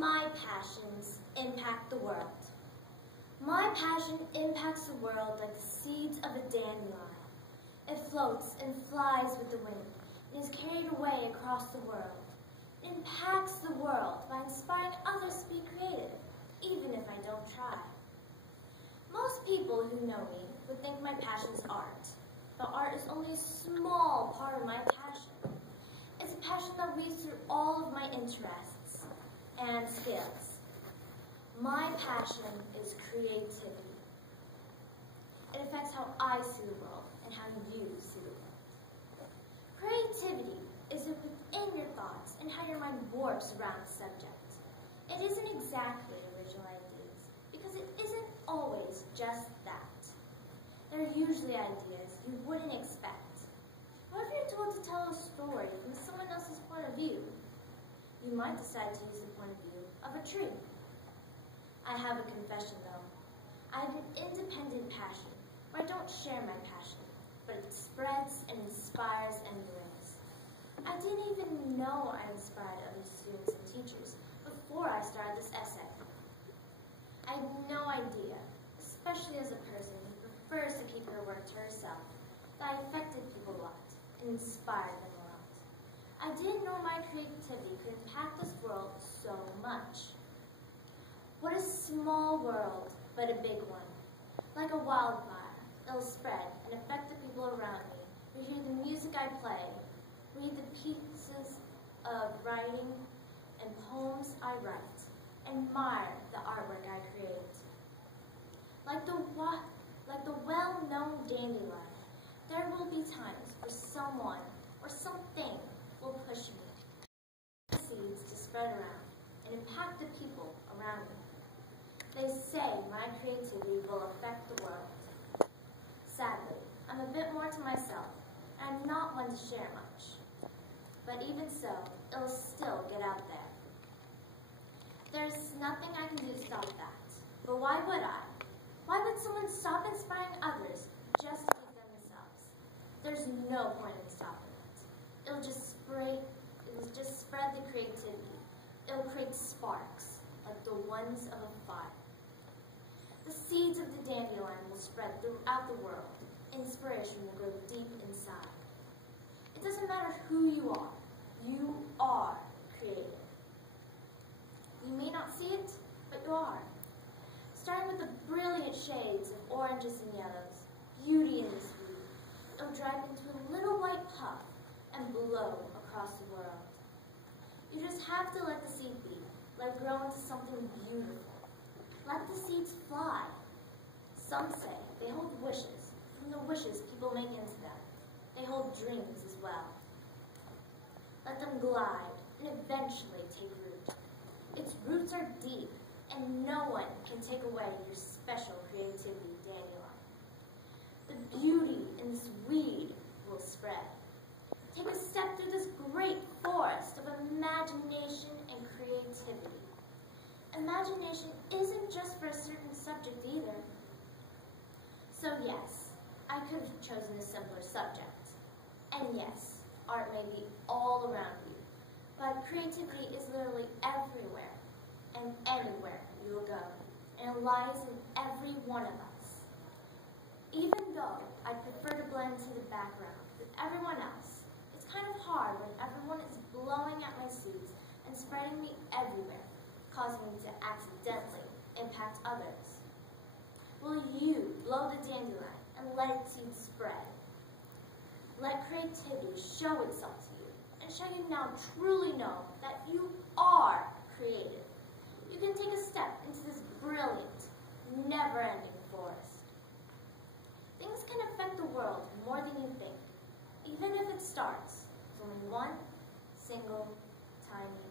my passions impact the world. My passion impacts the world like the seeds of a dandelion. It floats and flies with the wind and is carried away across the world. It impacts the world by inspiring others to be creative, even if I don't try. Most people who know me would think my passion is art, but art is only a small part of my passion. It's a passion that reads through all of my interests and skills. My passion is creativity. It affects how I see the world and how you see the world. Creativity is within your thoughts and how your mind warps around the subject. It isn't exactly original ideas, because it isn't always just that. There are usually ideas you wouldn't expect. What if you're told to tell a story from someone else's point of view? You might decide to use the point of view of a tree. I have a confession though. I have an independent passion, where I don't share my passion, but it spreads and inspires anyways. I didn't even know I inspired other students and teachers before I started this essay. I had no idea, especially as a person who prefers to keep her work to herself, that I affected people a lot and inspired them a lot. I didn't know my creativity could impact this world so much. What a small world, but a big one. Like a wildfire, it'll spread and affect the people around me who hear the music I play, read the pieces of writing and poems I write, admire the artwork I create. Like the well-known dandelion, there will be times where someone or something will push me. Seeds to spread around and impact the people around me. They say my creativity will affect the world. Sadly, I'm a bit more to myself, and I'm not one to share much. But even so, it'll still get out there. There's nothing I can do to stop that. But why would I? Why would someone stop inspiring others just to keep them themselves? There's no point in stopping it. It'll just spread the creativity. It'll create sparks, like the ones of a fire. The seeds of the dandelion will spread throughout the world. Inspiration will grow deep inside. It doesn't matter who you are creative. You may not see it, but you are. Starting with the brilliant shades of oranges and yellows, beauty in the seed, it'll drive into a little white puff and blow across the world. You just have to let the seed be, let it grow into something beautiful. Let the seeds fly. Some say they hold wishes from the wishes people make into them. They hold dreams as well. Let them glide and eventually take root. Its roots are deep, and no one can take away your special creativity, dandelion. The beauty in this weed will spread. Take a step through this great forest of imagination and creativity. Imagination isn't just for a certain subject either. So yes, I could have chosen a simpler subject. And yes, art may be all around you, but creativity is literally everywhere and anywhere you will go, and it lies in every one of us. Even though I prefer to blend into the background with everyone else, it's kind of hard when everyone is blowing at my seeds and spreading me everywhere, causing me to accidentally impact others. Will you blow the dandelion and let its seeds spread? Let creativity show itself to you, and shall you now truly know that you are creative. You can take a step into this brilliant, never-ending forest. Things can affect the world more than you think, even if it starts with only one single tiny